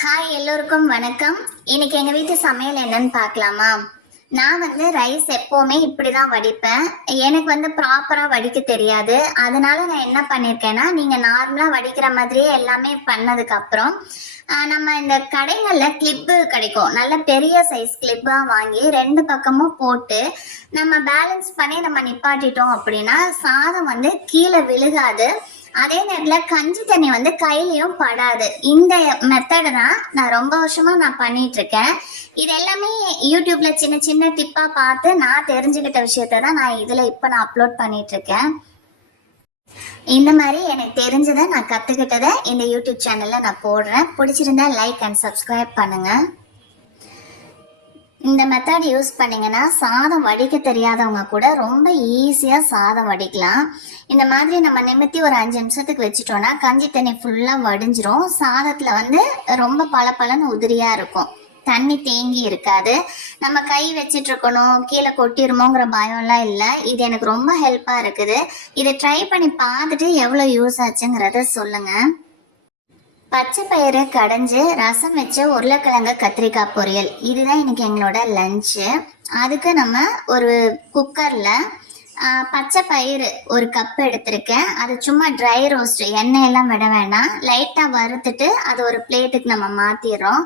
Hi, எல்லோருக்கும் வணக்கம். இன்னைக்கு எங்கள் வீட்டு சமையல் என்னன்னு பார்க்கலாமா? நான் ரைஸ் எப்போவுமே இப்படி தான் வடிப்பேன். எனக்கு ப்ராப்பராக வடிக்க தெரியாது. அதனால நான் என்ன பண்ணியிருக்கேன்னா, நீங்கள் நார்மலாக வடிக்கிற மாதிரியே எல்லாமே பண்ணதுக்கப்புறம் நம்ம இந்த கடைகளில் கிளிப்பு கிடைக்கும். நல்ல பெரிய சைஸ் கிளிப்பாக வாங்கி ரெண்டு பக்கமும் போட்டு நம்ம பேலன்ஸ் பண்ணி நம்ம நிப்பாட்டிட்டோம் அப்படின்னா சாதம் கீழே விழுகாது. அதே நேரத்தில் கஞ்சி தண்ணி கையிலையும் படாது. இந்த மெத்தடை தான் நான் ரொம்ப வருஷமா நான் பண்ணிட்டு இருக்கேன். இது எல்லாமே யூடியூப்ல சின்ன சின்ன டிப்பா பார்த்து நான் தெரிஞ்சுக்கிட்ட விஷயத்த தான் நான் இதுல இப்ப நான் அப்லோட் பண்ணிட்டு இருக்கேன். இந்த மாதிரி எனக்கு தெரிஞ்சதை நான் கத்துக்கிட்டதை இந்த யூடியூப் சேனல்ல நான் போடுறேன். பிடிச்சிருந்தா லைக் அண்ட் சப்ஸ்கிரைப் பண்ணுங்க. இந்த மெத்தட் யூஸ் பண்ணிங்கன்னா சாதம் வடிக்க தெரியாதவங்க கூட ரொம்ப ஈஸியாக சாதம் வடிக்கலாம். இந்த மாதிரி நம்ம நிமித்தி ஒரு 5 நிமிஷத்துக்கு வச்சுட்டோன்னா கஞ்சி தண்ணி ஃபுல்லாக வடிஞ்சிரும். சாதத்தில் ரொம்ப பளபளன்னு உதிரியாக இருக்கும். தண்ணி தேங்கி இருக்காது. நம்ம கை வச்சிட்டு இருக்கணும், கீழே கொட்டிருமோங்கிற பயம்லாம் இல்லை. இது எனக்கு ரொம்ப ஹெல்ப்பாக இருக்குது. இதை ட்ரை பண்ணி பார்த்துட்டு எவ்வளோ யூஸ் ஆச்சுங்கிறத சொல்லுங்கள். பச்சை பயிறு கடைஞ்சு ரசம் வச்ச உருளைக்கிழங்கு கத்திரிக்காய் பொரியல், இதுதான் இன்னைக்கு எங்களோட லஞ்சு. அதுக்கு நம்ம ஒரு குக்கரில் பச்சை பயிறு ஒரு கப் எடுத்திருக்கேன். அது சும்மா ட்ரை ரோஸ்ட், எண்ணெயெல்லாம் விட வேண்டாம், லைட்டாக வறுத்துட்டு அது ஒரு பிளேட்டுக்கு நம்ம மாற்றிடுறோம்.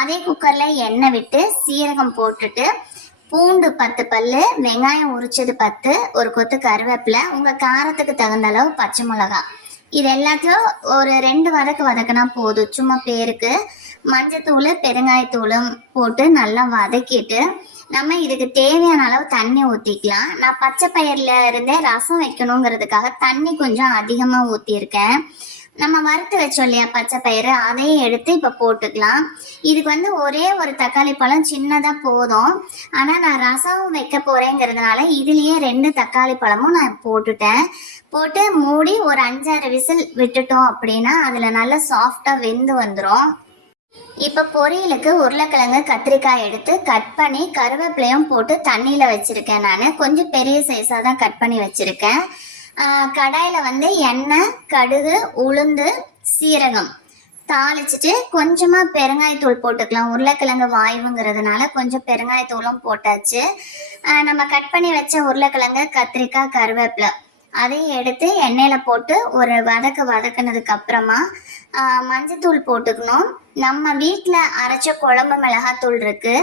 அதே குக்கரில் எண்ணெய் விட்டு சீரகம் போட்டுட்டு பூண்டு 10 பல்லு, வெங்காயம் உரிச்சது 10, ஒரு கொத்து கருவேப்பிலை, உங்கள் காரத்துக்கு தகுந்த அளவு பச்சை மிளகாய், இது எல்லாத்தையும் ஒரு 2 வதக்கு வதக்கினா போதும். சும்மா பேருக்கு மஞ்சத்தூள் பெருங்காயத்தூளும் போட்டு நல்லா வதக்கிட்டு நம்ம இதுக்கு தேவையான அளவு தண்ணி ஊற்றிக்கலாம். நான் பச்சை பயிரில் இருந்தே ரசம் வைக்கணுங்கிறதுக்காக தண்ணி கொஞ்சம் அதிகமாக ஊற்றிருக்கேன். நம்ம வறுத்து வச்சோம் இல்லையா பச்சை பயிறு, அதையும் எடுத்து இப்போ போட்டுக்கலாம். இதுக்கு ஒரே ஒரு தக்காளி பழம் சின்னதாக போதும். ஆனால் நான் ரசம் வைக்க போகிறேங்கிறதுனால இதுலேயே 2 தக்காளி பழமும் நான் போட்டு மூடி ஒரு 5-6 விசில் விட்டுட்டோம் அப்படின்னா அதில் நல்லா சாஃப்டாக வெந்து வந்துடும். இப்போ பொரியலுக்கு உருளைக்கிழங்கு கத்திரிக்காய் எடுத்து கட் பண்ணி கருவேப்பிலையும் போட்டு தண்ணியில் வச்சுருக்கேன். நான் கொஞ்சம் பெரிய சைஸாக தான் கட் பண்ணி வச்சுருக்கேன். கடாயில் எண்ணெய், கடுகு, உளுந்து, சீரகம் தாளிச்சிட்டு கொஞ்சமாக பெருங்காயத்தூள் போட்டுக்கலாம். உருளைக்கிழங்கு வாயுங்கிறதுனால கொஞ்சம் பெருங்காயத்தூளும் போட்டாச்சு. நம்ம கட் பண்ணி வச்ச உருளைக்கிழங்கு, கத்திரிக்காய், கருவேப்பிலை அதையும் எடுத்து எண்ணெயில் போட்டு ஒரு வதக்குனதுக்கு அப்புறமா மஞ்சத்தூள் போட்டுக்கணும். நம்ம வீட்டில் அரைச்ச குழம்பு மிளகாத்தூள் இருக்கு,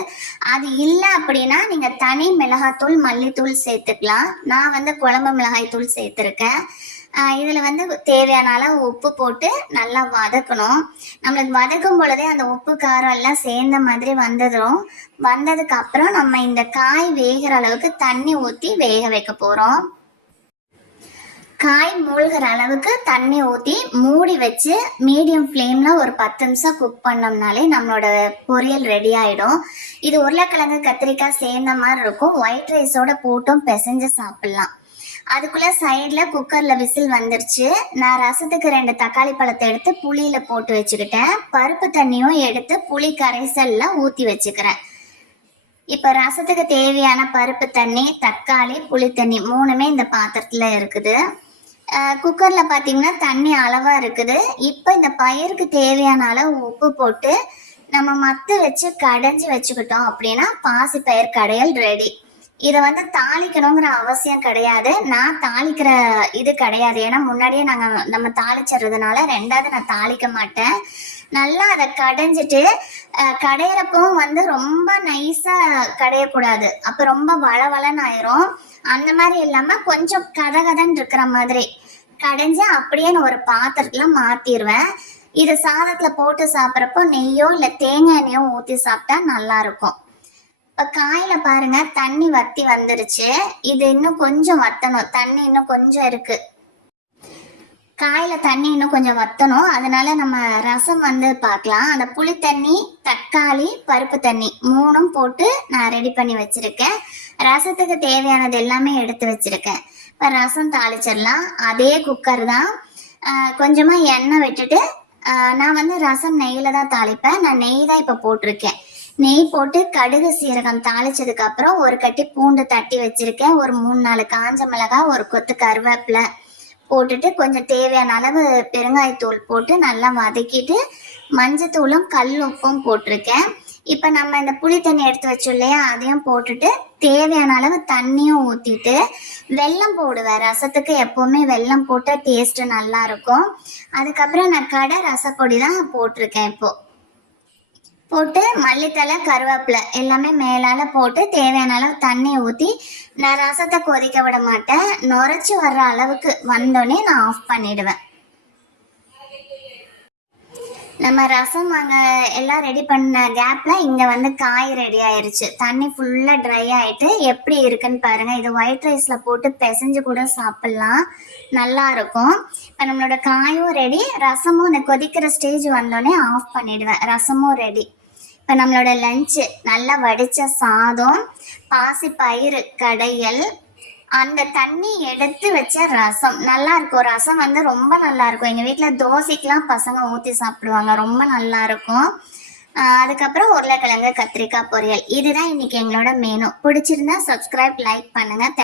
அது இல்லை அப்படின்னா நீங்கள் தனி மிளகாத்தூள் மல்லித்தூள் சேர்த்துக்கலாம். நான் குழம்பு மிளகாய் தூள் சேர்த்துருக்கேன். இதில் தேவையான அளவு உப்பு போட்டு நல்லா வதக்கணும். நம்மளுக்கு வதக்கும் பொழுதே அந்த உப்பு காரம் எல்லாம் சேர்ந்த மாதிரி வந்ததுக்கு அப்புறம் நம்ம இந்த காய் வேகிற அளவுக்கு தண்ணி ஊற்றி வேக வைக்க போகிறோம். காய் மூழ்கிற அளவுக்கு தண்ணி ஊற்றி மூடி வச்சு மீடியம் ஃப்ளேமில் ஒரு 10 நிமிஷம் குக் பண்ணோம்னாலே நம்மளோட பொரியல் ரெடி ஆகிடும். இது உருளைக்கிழங்கு கத்திரிக்காய் சேர்ந்த மாதிரி இருக்கும். ஒயிட் ரைஸோட போட்டும் பிசைஞ்சு சாப்பிட்லாம். அதுக்குள்ளே சைடில் குக்கரில் விசில் வந்துருச்சு. நான் ரசத்துக்கு 2 தக்காளி பழத்தை எடுத்து புளியில் போட்டு வச்சுக்கிட்டேன். பருப்பு தண்ணியும் எடுத்து புளி கரைசலில் ஊற்றி வச்சுக்கிறேன். இப்போ ரசத்துக்கு தேவையான பருப்பு தண்ணி, தக்காளி, புளி தண்ணி 3மே இந்த பாத்திரத்தில் இருக்குது. குக்கரில் பார்த்தீங்கன்னா தண்ணி அளவாக இருக்குது. இப்போ இந்த பயிருக்கு தேவையான அளவு உப்பு போட்டு நம்ம மத்து வச்சு கடைஞ்சி வச்சுக்கிட்டோம் அப்படின்னா பாசி பயிர் கடையல் ரெடி. இதை தாளிக்கணுங்கிற அவசியம் கிடையாது. நான் தாளிக்கிற இது கிடையாது, ஏன்னா முன்னாடியே நம்ம தாளிச்சிடுறதுனால 2வது நான் தாளிக்க மாட்டேன். நல்லா அதை கடைஞ்சிட்டு கடையிறப்பவும் ரொம்ப நைஸாக கடையக்கூடாது, அப்போ ரொம்ப வளவளன்னு ஆயிரும். அந்த மாதிரி இல்லாமல் கொஞ்சம் கதகதன்னு இருக்கிற மாதிரி கடைஞ்சி அப்படியே நான் ஒரு பாத்திரத்துல மாற்றிடுவேன். இது சாதத்தில் போட்டு சாப்பிட்றப்போ நெய்யோ இல்லை தேங்காய் எண்ணெயோ ஊற்றி சாப்பிட்டா நல்லா இருக்கும். இப்போ காயில் பாருங்க தண்ணி வத்தி வந்துருச்சு. இது இன்னும் கொஞ்சம் வத்தணும், தண்ணி இன்னும் கொஞ்சம் இருக்கு. காயில் தண்ணி இன்னும் கொஞ்சம் வத்தணும். அதனால நம்ம ரசம் பார்க்கலாம். அந்த புளி தண்ணி, தக்காளி, பருப்பு தண்ணி 3ம் போட்டு நான் ரெடி பண்ணி வச்சிருக்கேன். ரசத்துக்கு தேவையானது எல்லாமே எடுத்து வச்சிருக்கேன். இப்போ ரசம் தாளிச்சிடலாம். அதே குக்கர் தான். கொஞ்சமாக எண்ணெய் விட்டுட்டு நான் ரசம் நெய்யில் தான் தாளிப்பேன். நான் நெய் தான் இப்போ போட்டிருக்கேன். நெய் போட்டு கடுகு சீரகம் தாளிச்சதுக்கு அப்புறம் ஒரு கட்டி பூண்டு தட்டி வச்சிருக்கேன். ஒரு 3-4 காஞ்ச மிளகாய், ஒரு கொத்து கருவேப்பிலை போட்டுட்டு கொஞ்சம் தேவையான அளவு பெருங்காயத்தூள் போட்டு நல்லா வதக்கிட்டு மஞ்சத்தூளும் கல் உப்பும் போட்டிருக்கேன். இப்போ நம்ம இந்த புளி தண்ணி எடுத்து வச்சோம் இல்லையா, அதையும் போட்டுட்டு தேவையான அளவு தண்ணியும் ஊற்றிட்டு வெல்லம் போடுவேன். ரசத்துக்கு எப்போவுமே வெல்லம் போட்டால் டேஸ்ட்டு நல்லா இருக்கும். அதுக்கப்புறம் நான் கடை ரசப்பொடி தான் போட்டிருக்கேன். இப்போ போட்டு மல்லித்தலை கருவேப்பிலை எல்லாமே மேலால போட்டு தேவையான அளவு தண்ணி ஊற்றி நான் ரசத்தை கொதிக்க விட மாட்டேன். நுரைச்சி வர்ற அளவுக்கு வந்தோடனே நான் ஆஃப் பண்ணிடுவேன். நம்ம ரசம் அங்கே எல்லாம் ரெடி பண்ண கேப்பில் இங்கே வந்து காய் ரெடி ஆயிடுச்சு. தண்ணி ஃபுல்லாக ட்ரை ஆகிட்டு எப்படி இருக்குன்னு பாருங்கள். இது ஒயிட் ரைஸில் போட்டு பிசைஞ்சு கூட சாப்பிட்லாம், நல்லா இருக்கும். இப்போ நம்மளோட காயும் ரெடி, ரசமும் இந்த கொதிக்கிற ஸ்டேஜ் வந்தோடனே ஆஃப் பண்ணிடுவேன். ரசமும் ரெடி. இப்போ நம்மளோட லஞ்சு நல்லா வடித்த சாதம், பாசி பயிறு கடையல், அந்த தண்ணி எடுத்து வச்ச ரசம் நல்லா இருக்கும். ரசம் வந்து ரொம்ப நல்லா இருக்கும். எங்கள் வீட்டில் தோசைக்கெலாம் பசங்க ஊற்றி சாப்பிடுவாங்க, ரொம்ப நல்லா இருக்கும். அதுக்கப்புறம் உருளைக்கிழங்கு கத்திரிக்காய் பொரியல். இதுதான் இன்னைக்கு எங்களோட மெனு. பிடிச்சிருந்தா சப்ஸ்கிரைப், லைக் பண்ணுங்கள்.